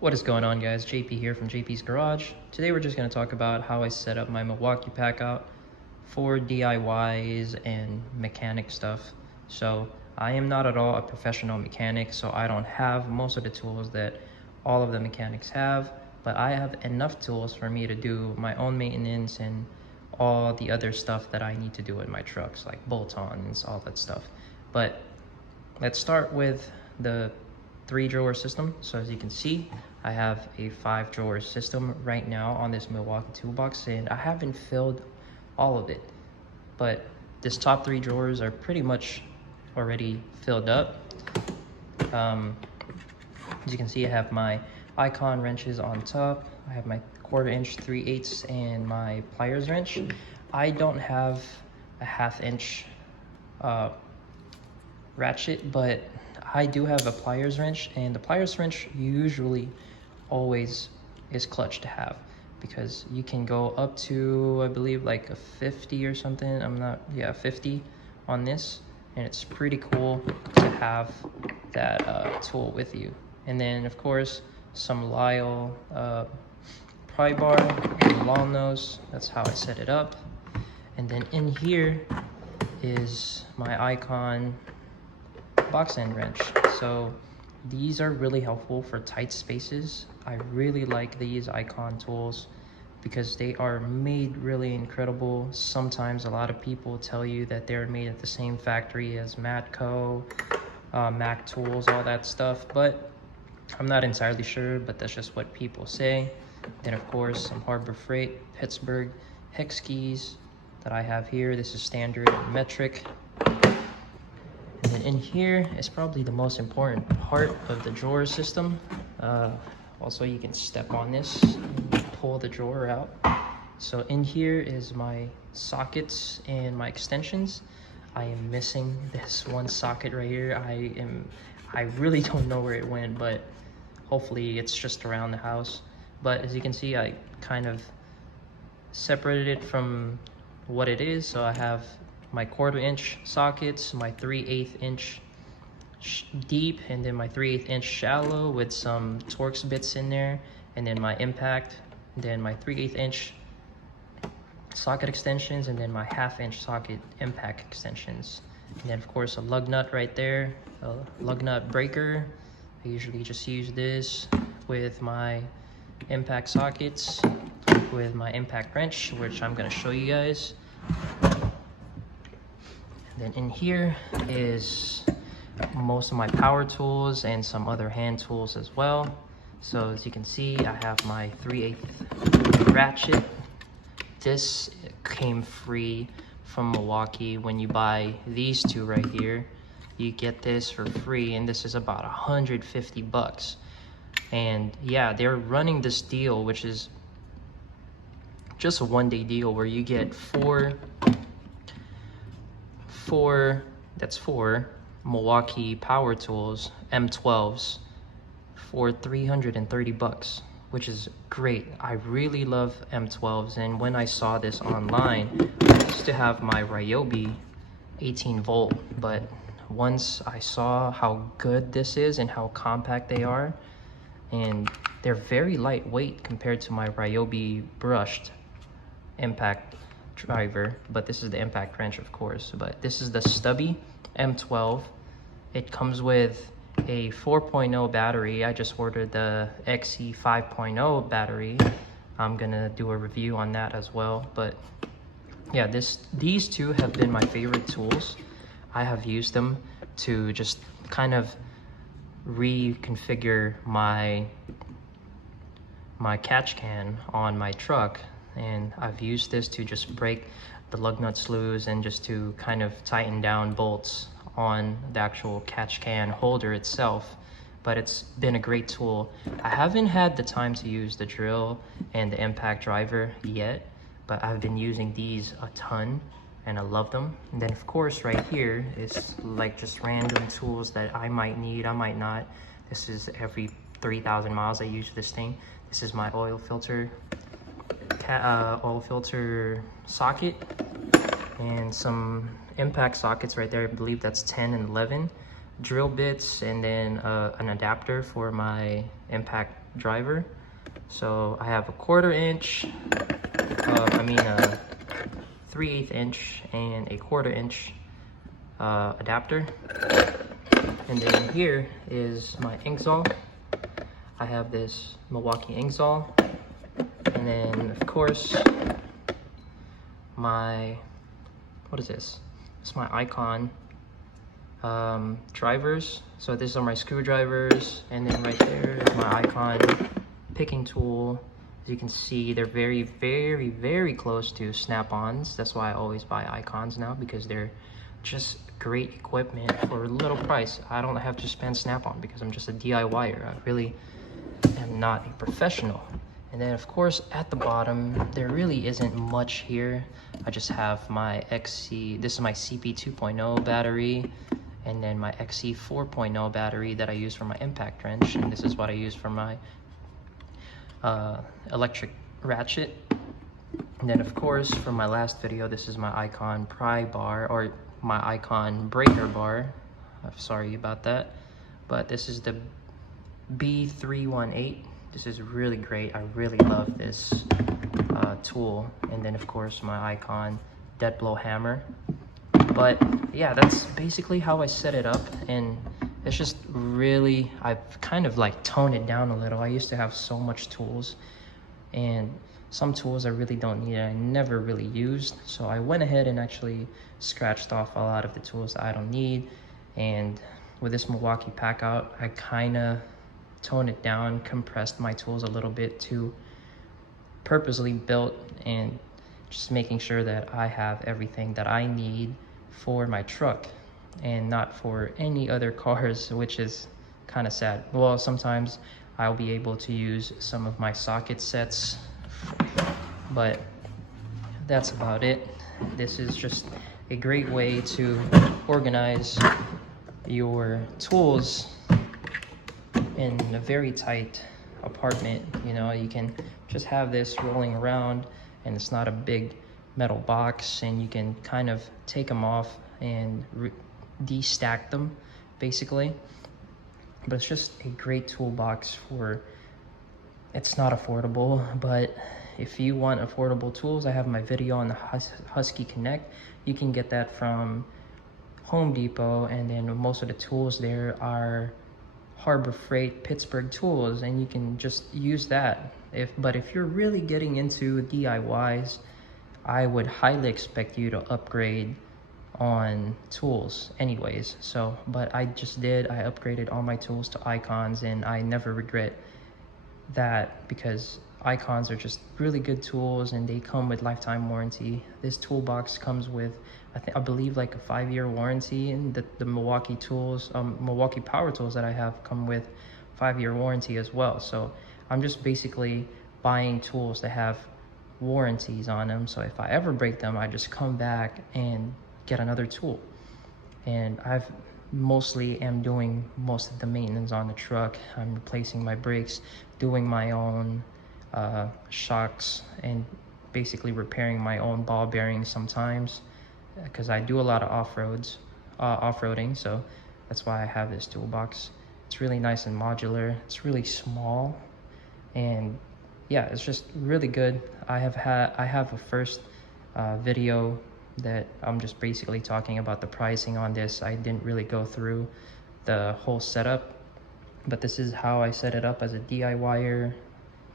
What is going on, guys? JP here from JP's Garage. Today we're just going to talk about how I set up my Milwaukee Packout for DIYs and mechanic stuff. So I am not at all a professional mechanic, so I don't have most of the tools that all of the mechanics have, but I have enough tools for me to do my own maintenance and all the other stuff that I need to do in my trucks, like bolt-ons, all that stuff. But let's start with the 3-drawer system. So as you can see, I have a 5-drawer system right now on this Milwaukee toolbox, and I haven't filled all of it, but this top 3 drawers are pretty much already filled up. As you can see, I have my icon wrenches on top. I have my 1/4 inch, 3/8, and my pliers wrench. I don't have a 1/2 inch ratchet, but I do have a pliers wrench, and the pliers wrench usually always is clutch to have, because you can go up to, I believe, like a 50 or something. 50 on this, and it's pretty cool to have that tool with you. And then of course some Lyle pry bar and long nose. That's how I set it up. And then in here is my icon box end wrench. So these are really helpful for tight spaces. I really like these icon tools because they are made really incredible. Sometimes a lot of people tell you that they're made at the same factory as Matco, Mac Tools, all that stuff, but I'm not entirely sure, but that's just what people say. Then of course some Harbor Freight, Pittsburgh hex keys that I have here. This is standard and metric. And then in here is probably the most important part of the drawer system. Also, you can step on this and pull the drawer out. So in here is my sockets and my extensions. I am missing this one socket right here. I really don't know where it went, but hopefully it's just around the house. But as you can see, I kind of separated it from what it is. So I have my 1/4 inch sockets, my 3/8 inch deep, and then my 3/8 inch shallow with some Torx bits in there, and then my impact, and then my 3/8 inch socket extensions, and then my 1/2 inch socket impact extensions. And then of course a lug nut right there, a lug nut breaker. I usually just use this with my impact sockets, with my impact wrench, which I'm going to show you guys. Then in here is most of my power tools and some other hand tools as well. So as you can see, I have my 3/8 ratchet. This came free from Milwaukee. When you buy these two right here, you get this for free, and this is about 150 bucks. And yeah, they're running this deal, which is just a 1-day deal where you get four Milwaukee power tools, M12s, for 330 bucks, which is great. I really love M12s, and when I saw this online, I used to have my Ryobi 18 volt, but once I saw how good this is and how compact they are, and they're very lightweight compared to my Ryobi brushed impact driver, but this is the impact wrench, of course. But this is the stubby M12. It comes with a 4.0 battery. I just ordered the XE 5.0 battery. I'm gonna do a review on that as well. But yeah, these two have been my favorite tools. I have used them to just kind of reconfigure my catch can on my truck, and I've used this to just break the lug nut sleeves and just to kind of tighten down bolts on the actual catch can holder itself. But it's been a great tool. I haven't had the time to use the drill and the impact driver yet, but I've been using these a ton and I love them. And then of course right here is like just random tools that I might need, I might not. This is every 3,000 miles I use this thing. This is my oil filter socket, and some impact sockets right there. I believe that's 10 and 11. drill bits, and then an adapter for my impact driver. So I have a 1/4 inch, a 3/8 inch and a 1/4 inch adapter. And then here is my Inkzall. I have this Milwaukee Inkzall. And then of course my, what is this? It's my Icon drivers. So these are my screwdrivers, and then right there is my Icon picking tool. As you can see, they're very, very, very close to snap-ons. That's why I always buy Icons now, because they're just great equipment for a little price. I don't have to spend snap-on because I'm just a DIYer. I really am not a professional. And then of course at the bottom, there really isn't much here. I just have my XC, this is my CP 2.0 battery, and then my XC 4.0 battery that I use for my impact wrench, and this is what I use for my electric ratchet. And then of course for my last video, this is my Icon pry bar, or my Icon breaker bar. I'm sorry about that, but this is the B318. This is really great. I really love this tool. And then of course my Icon dead blow hammer. But yeah, that's basically how I set it up, and it's just really, I've kind of like toned it down a little. I used to have so much tools, and some tools I really don't need, I never really used. So I went ahead and actually scratched off a lot of the tools that I don't need. And with this Milwaukee Packout, I kind of toned it down, compressed my tools a little bit to purposely built, and just making sure that I have everything that I need for my truck and not for any other cars, which is kind of sad. Well, sometimes I'll be able to use some of my socket sets, but that's about it. This is just a great way to organize your tools in a very tight apartment. You know, you can just have this rolling around, and it's not a big metal box, and you can kind of take them off and de-stack them basically. But it's just a great toolbox for, it's not affordable, but if you want affordable tools, I have my video on the Husky Connect. You can get that from Home Depot, and then most of the tools there are Harbor Freight Pittsburgh tools, and you can just use that. But if you're really getting into DIYs, I would highly expect you to upgrade on tools anyways. So, but I just did, I upgraded all my tools to Icons, and I never regret that, because Icons are just really good tools, and they come with lifetime warranty. This toolbox comes with, I believe like a 5-year warranty, and the Milwaukee tools, Milwaukee power tools that I have come with 5-year warranty as well. So I'm just basically buying tools that have warranties on them, so if I ever break them, I just come back and get another tool. And I've mostly am doing most of the maintenance on the truck. I'm replacing my brakes, doing my own shocks, and basically repairing my own ball bearings sometimes, because I do a lot of off-roading, so that's why I have this toolbox. It's really nice and modular. It's really small, and yeah, it's just really good. I have a first video that I'm just basically talking about the pricing on this. I didn't really go through the whole setup, but this is how I set it up as a DIYer,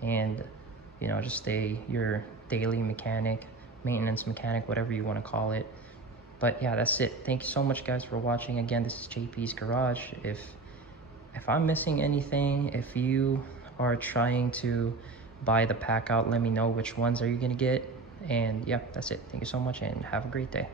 and you know, just your daily mechanic, maintenance mechanic, whatever you want to call it. But yeah, that's it. Thank you so much guys for watching. Again, this is JP's Garage. If I'm missing anything, if you are trying to buy the Packout, let me know which ones are you gonna get. And yeah, that's it. Thank you so much, and have a great day.